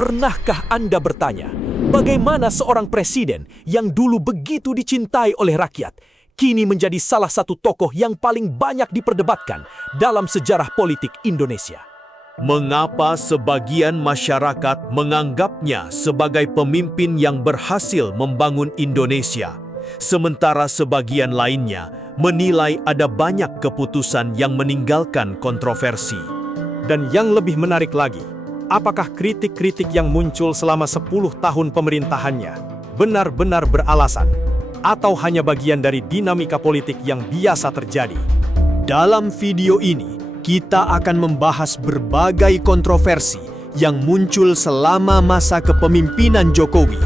Pernahkah Anda bertanya, bagaimana seorang presiden yang dulu begitu dicintai oleh rakyat, kini menjadi salah satu tokoh yang paling banyak diperdebatkan dalam sejarah politik Indonesia? Mengapa sebagian masyarakat menganggapnya sebagai pemimpin yang berhasil membangun Indonesia, sementara sebagian lainnya menilai ada banyak keputusan yang meninggalkan kontroversi? Dan yang lebih menarik lagi, apakah kritik-kritik yang muncul selama 10 tahun pemerintahannya benar-benar beralasan? Atau hanya bagian dari dinamika politik yang biasa terjadi? Dalam video ini, kita akan membahas berbagai kontroversi yang muncul selama masa kepemimpinan Jokowi.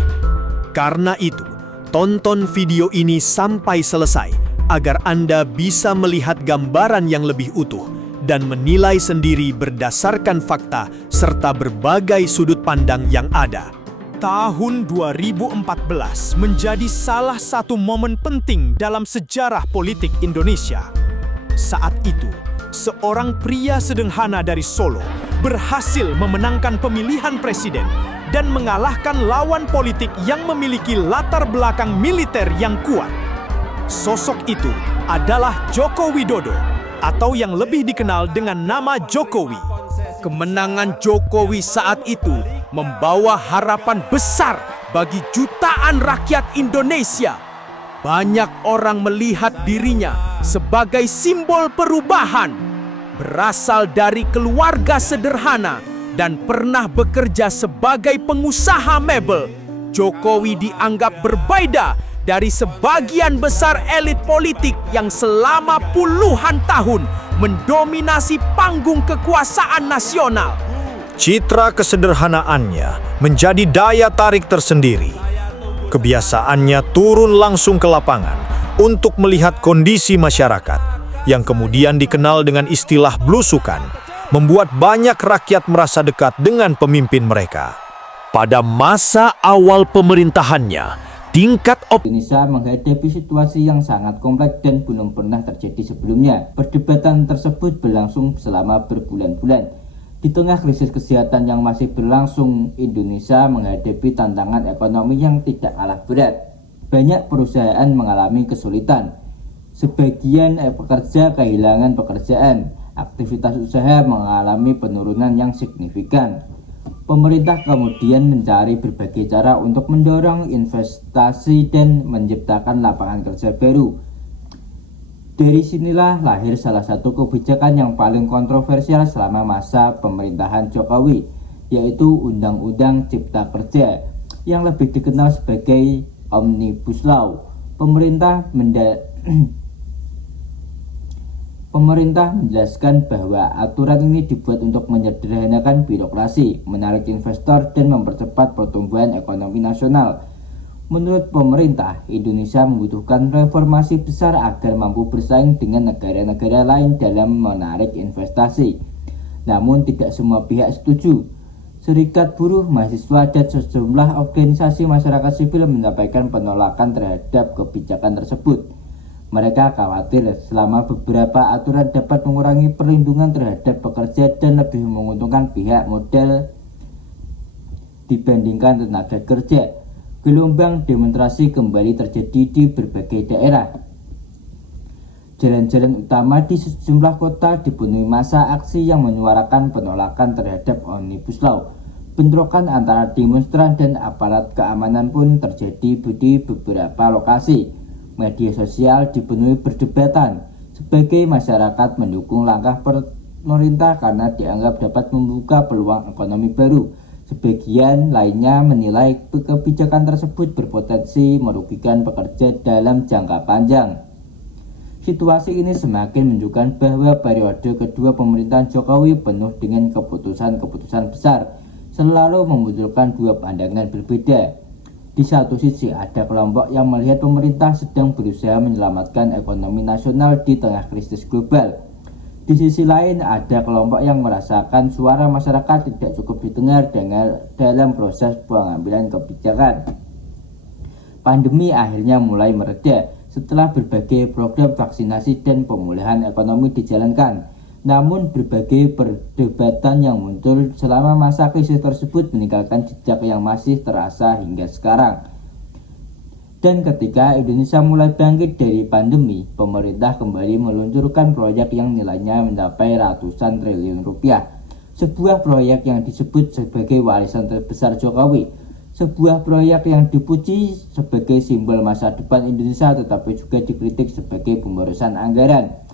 Karena itu, tonton video ini sampai selesai agar Anda bisa melihat gambaran yang lebih utuh dan menilai sendiri berdasarkan fakta serta berbagai sudut pandang yang ada. Tahun 2014 menjadi salah satu momen penting dalam sejarah politik Indonesia. Saat itu, seorang pria sederhana dari Solo berhasil memenangkan pemilihan presiden dan mengalahkan lawan politik yang memiliki latar belakang militer yang kuat. Sosok itu adalah Joko Widodo, atau yang lebih dikenal dengan nama Jokowi. Kemenangan Jokowi saat itu membawa harapan besar bagi jutaan rakyat Indonesia. Banyak orang melihat dirinya sebagai simbol perubahan. Berasal dari keluarga sederhana dan pernah bekerja sebagai pengusaha mebel, Jokowi dianggap berbeda dari sebagian besar elit politik yang selama puluhan tahun mendominasi panggung kekuasaan nasional. Citra kesederhanaannya menjadi daya tarik tersendiri. Kebiasaannya turun langsung ke lapangan untuk melihat kondisi masyarakat, yang kemudian dikenal dengan istilah blusukan, membuat banyak rakyat merasa dekat dengan pemimpin mereka. Pada masa awal pemerintahannya, tingkat Indonesia menghadapi situasi yang sangat kompleks dan belum pernah terjadi sebelumnya. Perdebatan tersebut berlangsung selama berbulan-bulan. Di tengah krisis kesehatan yang masih berlangsung, Indonesia menghadapi tantangan ekonomi yang tidak kalah berat. Banyak perusahaan mengalami kesulitan. Sebagian pekerja kehilangan pekerjaan. Aktivitas usaha mengalami penurunan yang signifikan. Pemerintah kemudian mencari berbagai cara untuk mendorong investasi dan menciptakan lapangan kerja baru. Dari sinilah lahir salah satu kebijakan yang paling kontroversial selama masa pemerintahan Jokowi, yaitu Undang-Undang Cipta Kerja yang lebih dikenal sebagai Omnibus Law. Pemerintah menjelaskan bahwa aturan ini dibuat untuk menyederhanakan birokrasi, menarik investor, dan mempercepat pertumbuhan ekonomi nasional. Menurut pemerintah, Indonesia membutuhkan reformasi besar agar mampu bersaing dengan negara-negara lain dalam menarik investasi. Namun tidak semua pihak setuju. Serikat buruh, mahasiswa, dan sejumlah organisasi masyarakat sipil menyampaikan penolakan terhadap kebijakan tersebut. Mereka khawatir selama beberapa aturan dapat mengurangi perlindungan terhadap pekerja dan lebih menguntungkan pihak modal dibandingkan tenaga kerja. Gelombang demonstrasi kembali terjadi di berbagai daerah. Jalan-jalan utama di sejumlah kota dipenuhi massa aksi yang menyuarakan penolakan terhadap Omnibus Law. Bentrokan antara demonstran dan aparat keamanan pun terjadi di beberapa lokasi. Media sosial dipenuhi perdebatan. Sebagai masyarakat mendukung langkah pemerintah karena dianggap dapat membuka peluang ekonomi baru. Sebagian lainnya menilai kebijakan tersebut berpotensi merugikan pekerja dalam jangka panjang. Situasi ini semakin menunjukkan bahwa periode kedua pemerintahan Jokowi penuh dengan keputusan-keputusan besar, selalu memunculkan dua pandangan berbeda. Di satu sisi ada kelompok yang melihat pemerintah sedang berusaha menyelamatkan ekonomi nasional di tengah krisis global. Di sisi lain ada kelompok yang merasakan suara masyarakat tidak cukup didengar dalam proses pengambilan kebijakan. Pandemi akhirnya mulai mereda setelah berbagai program vaksinasi dan pemulihan ekonomi dijalankan. Namun berbagai perdebatan yang muncul selama masa krisis tersebut meninggalkan jejak yang masih terasa hingga sekarang. Dan ketika Indonesia mulai bangkit dari pandemi, pemerintah kembali meluncurkan proyek yang nilainya mencapai ratusan triliun rupiah. Sebuah proyek yang disebut sebagai warisan terbesar Jokowi. Sebuah proyek yang dipuji sebagai simbol masa depan Indonesia tetapi juga dikritik sebagai pemborosan anggaran.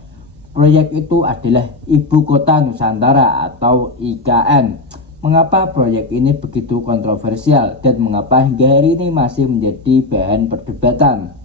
Proyek itu adalah Ibu Kota Nusantara atau IKN. Mengapa proyek ini begitu kontroversial dan mengapa hingga hari ini masih menjadi bahan perdebatan?